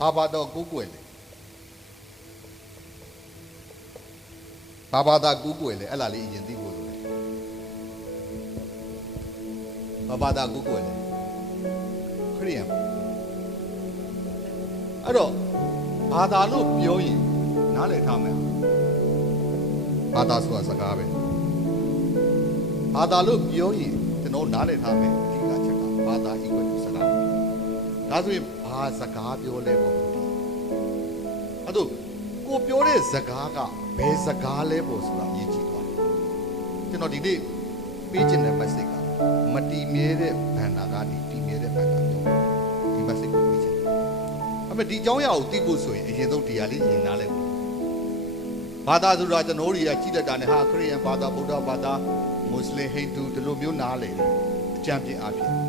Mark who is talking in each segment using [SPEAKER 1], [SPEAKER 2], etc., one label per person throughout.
[SPEAKER 1] ဘာဘာတော့ကိုးကွယ်လဲဘာဘာသာကိုးကွယ်လဲအဲ့လားလေးအရင်သိဖို့လိုတယ်ဘာဘာသာကိုးကွယ်လဲခရိယန်အဲ့တော့ဘာသာလို့ပြောရင်နားလည်ထားမယ်ဘာသာဆိုတာစကားပဲဘာသာလို့ပြောရင်ကျွန်တော်နားလည်ထားမယ်အဓိကချက်ကဘာသာ equal to စကားဒါဆိုရင် ဘာစကားပြောလဲပေါ့အဲ့တော့ကိုပြောတဲ့စကားကဘယ်စကားလဲပေါ့ဆိုတာအရေးကြီးသွားတယ်ကျွန်တော်ဒီနေ့ပေးချင်တဲ့ message ကမတီမြဲတဲ့ဘန္နာကနေတီမြဲတဲ့ဘန္နာပြောဒီ message ကိုပေးချင်တယ်အဲ့မဲ့ဒီအကြောင်းအရာကိုသိဖို့ဆိုရင်အရင်ဆုံးဒီဟာလေးရင်နားလဲဖို့ဘာသာဆိုတာကျွန်တော်တို့တွေကကြီးတတ်တာနဲ့ဟာခရစ်ယာန်ဘာသာဗုဒ္ဓဘာသာမွတ်စလင်ဟိန္ဒူဒီလိုမျိုးနားလေတယ်အကြံပြအဖြစ်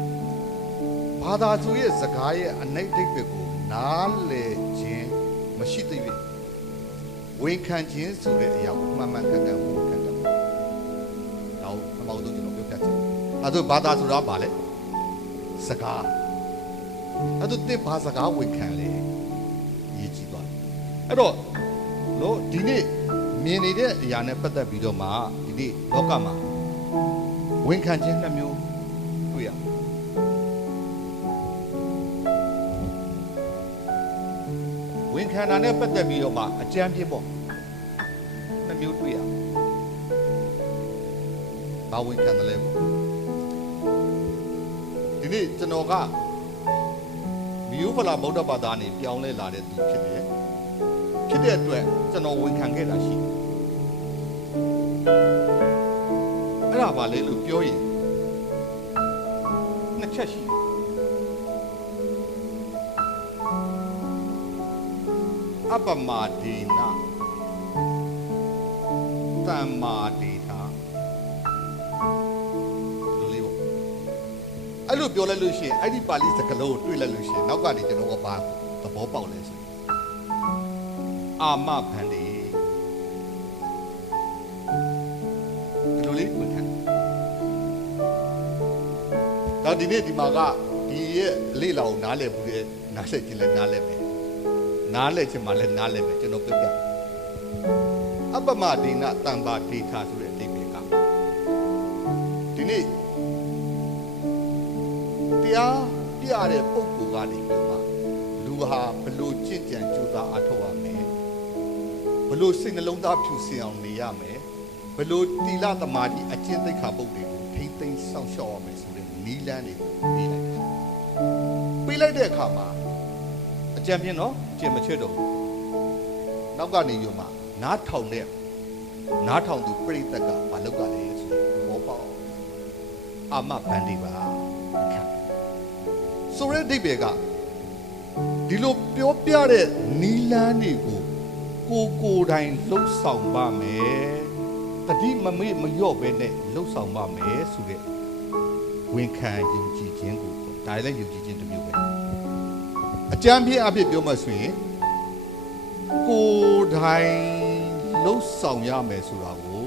[SPEAKER 1] ဘာသာသူရဲ့စကားရဲ့အနိဋ္ဌိတ်ကိုနားလေခြင်းမရှိသေးဘူးဝန်ခံခြင်းဆိုတဲ့အရာကိုမှန်မှန်ကန်ကန်ဝန်ခံတယ်။နောက်ပထမဆုံးကျွန်တော်ပြောပြချင်တယ်။အဲဒါဘာသာဆိုတာဘာလဲ။စကား။အဲဒါသင်ဘာစကားဝန်ခံလဲ။ရေးကြည့်သွားတယ်။အဲ့တော့လို့ဒီနေ့မြင်နေတဲ့အရာနဲ့ပတ်သက်ပြီးတော့မှဒီနေ့လောကမှာဝန်ခံခြင်းနှစ်မျိုး ဝန်ခံတာနဲ့ပတ်သက်ပြီးတော့မှအကြံပြပေါ့နှစ်မျိုးတွေ့ရမယ်ဘာဝန်ခံတယ်လဲပေါ့ဒီနေ့ကျွန်တော်ကမြို့ဖလာဗုဒ္ဓဘာသာနေပြောင်းလဲလာတဲ့သူဖြစ်တယ်ဖြစ်တဲ့အတွက်ကျွန်တော်ဝန်ခံခဲ့တာရှိတယ်အဲ့ဒါပါလေလို့ပြောရင်နှစ်ချက်ရှိတယ် ပမာဒေနာတမ္မာဒေတာလူလေးပေါ့အဲ့လိုပြောလိုက်လို့ရှိရင်အဲ့ဒီပါဠိစကားလုံးကိုတွေ့လိုက်လို့ရှိရင်နောက်ကနေကျွန်တော်ကဘာသဘောပေါက်လဲဆိုရင်အာမဗန္ဒီဒီလိုလေးဝန်ခံဒါဒီနေ့ဒီမှာကဒီရဲ့အလေးလာကိုနားလည်ဘူးတဲ့နားလည်ခြင်းလဲနားလည်မယ် နားလည်ခြင်းမှလည်းနားလည်မယ်ကျွန်တော်ပြပြအပမဒေနတံပါဒေထာဆိုတဲ့အဓိပ္ပာယ်ကဒီနေ့တရားပြတဲ့ပုံကူကနေပြီးမှလူဟာဘလို့ကြင့်ကြံကြိုးစားအထောက်ရမယ်ဘလို့စိတ်နှလုံးသားဖြူစင်အောင်နေရမယ်ဘလို့တီလသမာဓိအကျင့်သိက္ခာပုဒ်တွေကိုထိမ့်သိမ်းစောင့်ရှောက်ရမယ်ဆိုတဲ့နီလန်းတွေကိုပြီးလိုက်တယ်ပြီးလိုက်တဲ့အခါမှာ အကြံပြင်းတော့ကျင်မချွတ်တော့ဘူးနောက်ကနေယူမှနားထောင်တဲ့နားထောင်သူပြိတ္တကမလုပ်ကြလဲဆိုတော့ဘောပေါက်အာမဗန္ဒီပါခံဆိုရဲအဓိပ္ပာယ်ကဒီလိုပြောပြတဲ့နီလန်းတွေကိုကိုကိုယ်တိုင်လှုပ်ဆောင်ပါမယ်တတိမမေ့မလျော့ပဲနဲ့လှုပ်ဆောင်ပါမယ်ဆိုတဲ့ဝန်ခံယုံကြည်ခြင်းကိုဒါလည်းယုံကြည်ခြင်းတစ်မျိုးပဲ အကြံပြအဖြစ်ပြောမှဆိုရင်ကိုယ်တိုင်လှုပ်ဆောင်ရမယ်ဆိုတာကို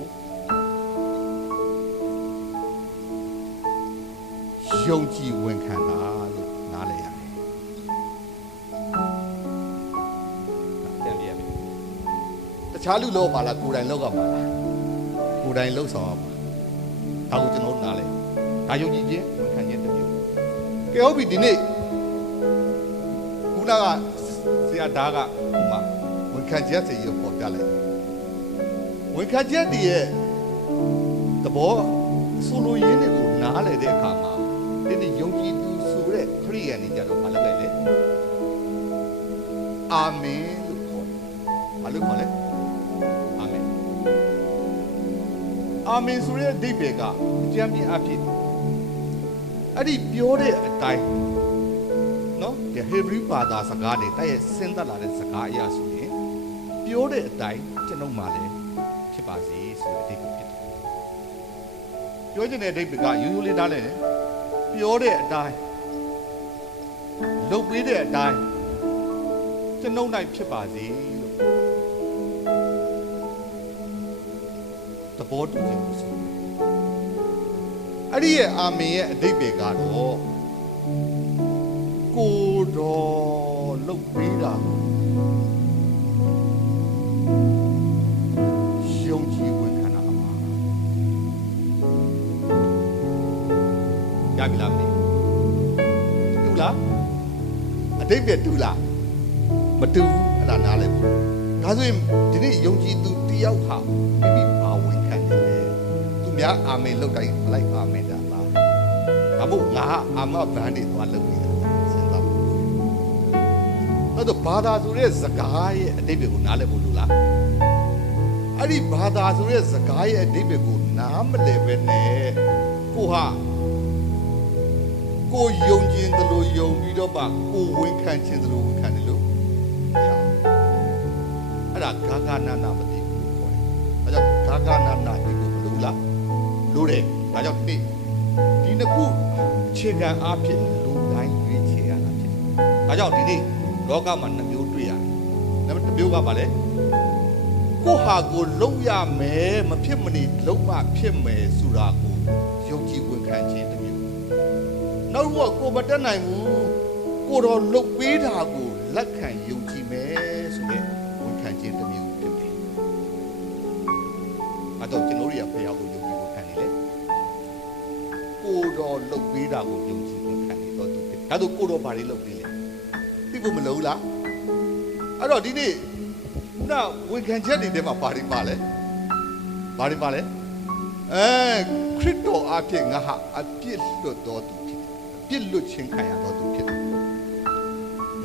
[SPEAKER 1] ယုံကြည်ဝန်ခံတာလို့နားလည်ရတယ်။ပြန်ပြရမယ်။တခြားလူလောက်ပါလားကိုယ်တိုင်လောက်ကပါလားကိုယ်တိုင်လှုပ်ဆောင်ရမှာဒါကိုကျွန်တော်နားလည်ဒါယုံကြည်ခြင်းဝန်ခံခြင်းတစ်မျိုးကဲဟုတ်ပြီဒီနေ့ ခုနကဆရာဒါကဟိုမှာဝန်ခံချက်စီကိုပေါ်ပြလိုက်ဝန်ခံချက်တည်းရဲ့သဘောဆိုလိုရင်းတွေကိုနားလည်တဲ့အခါမှာဒီနေ့ယုံကြည်သူဆိုတဲ့ခရိယန်တွေကြတော့မလုပ်လိုက်လေအာမင်လို့ခေါ်ဘာလို့ခေါ်လဲအာမင်အာမင်ဆိုတဲ့အဓိပ္ပာယ်ကအကျမ်းပြအဖြစ်အဲ့ဒီပြောတဲ့အတိုင်း နော်ဒီဟေဘရီဘာသာစကားတွေတိုက်ရဲ့စဉ်းသက်လာတဲ့စကားအရာဆိုရင်ပြောတဲ့အတိုင်းကျွန်ုပ်မှလည်းဖြစ်ပါစေဆိုတဲ့အဓိပ္ပာယ်ဖြစ်တယ်ပြောချင်တဲ့အဓိပ္ပာယ်ကရိုးရိုးလေးနားလည်တယ်ပြောတဲ့အတိုင်းလုပ်ပေးတဲ့အတိုင်းကျွန်ုပ်နိုင်ဖြစ်ပါစေလို့သဘောတူခြင်းကိုဆိုတယ်အဲ့ဒီရဲ့အာမင်ရဲ့အဓိပ္ပာယ်ကတော့ကို တော်လုပ်ပေးတာယုံကြည်ဝင်ခံတာပါရပြီလားမင်းတူလားအတိတ်ပဲတူလားမတူအဲ့ဒါနားလဲဒါဆိုရင်ဒီနေ့ယုံကြည်သူတယောက်ဟာမိမိဘာဝင်ခံနေလဲသူများအာမင်လောက်တိုင်းလိုက်အာမင်တာလားဒါမို့ငါအာမဗန်တွေသွားလုပ်နေ အဲ့တော့ဘာသာဆိုတဲ့စကားရဲ့အတိတ်ကိုနားလဲဖို့လို့လားအဲ့ဒီဘာသာဆိုတဲ့စကားရဲ့အဓိပ္ပာယ်ကိုနားမလည်ပဲနဲ့ကိုဟာကိုယုံခြင်းတလို့ယုံပြီးတော့မှကိုဝန်ခံခြင်းတလို့ဝန်ခံတယ်လို့မရဘူးအဲ့ဒါဂါဂနာနာမသိဘူးလို့ခေါ်တယ်အဲကြောင့်ဂါဂနာနာဒီကိုမလို့လားလို့တယ်ဒါကြောင့်ဒီနေ့ဒီနှစ်ခုအခြေခံအားဖြင့်လူတိုင်းရွေးချယ်ရတာဖြစ်တယ်ဒါကြောင့်ဒီနေ့ လောကမှာနှစ်မျိုးတွေ့ရတယ်နံပါတ်တစ်မျိုးကဘာလဲကိုဟာကိုလုံရမယ်မဖြစ်မနေလုံမဖြစ်မယ်ဆိုတာကိုယုံကြည်ဝင်ခံခြင်းတစ်မျိုးနောက်တော့ကိုမတက်နိုင်ဘူးကိုတော့လုတ်ပေးတာကိုလက်ခံယုံကြည်မယ်ဆိုတဲ့ဝင်ခံခြင်းတစ်မျိုးဖြစ်တယ်အဲတော့ကျွန်တော်တို့ရဖရာကိုယုံကြည်ဝင်ခံနေလေကိုတော့လုတ်ပေးတာကိုယုံကြည်ဝင်ခံနေတော့သူဖြစ်ဒါဆိုကိုတော့ဘာတွေလုတ်ပေးလဲ သိဖို့မလိုဘူးလားအဲ့တော့ဒီနေ့ခုနဝန်ခံချက်တွေထဲမှာဘာတွေပါလဲဘာတွေပါလဲအဲခရစ်တော်အဖြစ်ငါဟာအပြစ်လွတ်တော်သူဖြစ်တယ်အပြစ်လွတ်ခြင်းခံရတော်သူဖြစ်တယ်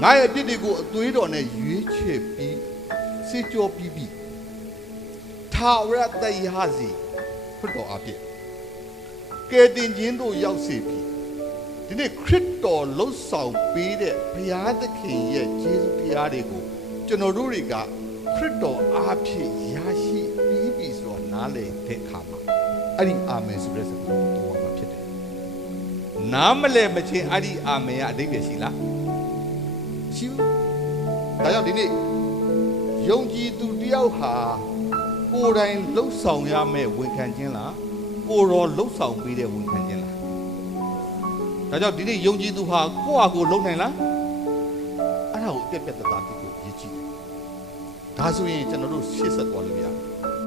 [SPEAKER 1] ငါရဲ့အပြစ်တွေကိုအသွေးတော်နဲ့ရွေးချယ်ပြီးစေကြောပြီးပြီးထာဝရတရားစီခရစ်တော်အဖြစ်ကယ်တင်ခြင်းတို့ရောက်စေပြီး ဒီနေ့ခရစ်တော်လှုပ်ဆောင်ပေးတဲ့ဘုရားသခင်ရဲ့ကျေးဇူးတရားတွေကိုကျွန်တော်တို့တွေကခရစ်တော်အားဖြင့်ရရှိပြီးပြီဆိုတော့နားလည်တဲ့အခါမှာအဲ့ဒီအာမင်ဆိုတဲ့စကားကိုတော့မှာဖြစ်တယ်။နားမလဲမချင်းအဲ့ဒီအာမင်ကအဓိပ္ပာယ်ရှိလား။ရှိဘူး။ဒါကြောင့်ဒီနေ့ယုံကြည်သူတယောက်ဟာကိုယ်တိုင်လှုပ်ဆောင်ရမယ့်ဝန်ခံခြင်းလားကိုယ်တော်လှုပ်ဆောင်ပေးတဲ့ဝန်ခံခြင်းလား။ ဒါကြောင့်ဒီနေ့ယုံကြည်သူဟာကိုယ့်ဟာကိုယ်လှုပ်နိုင်လား။အဲ့ဒါကိုအပြက်ပြက်သားသားသိဖို့ရည်ကြည့်တယ်။ဒါဆိုရင်ကျွန်တော်တို့ရှေ့ဆက်သွားလို့ရတယ်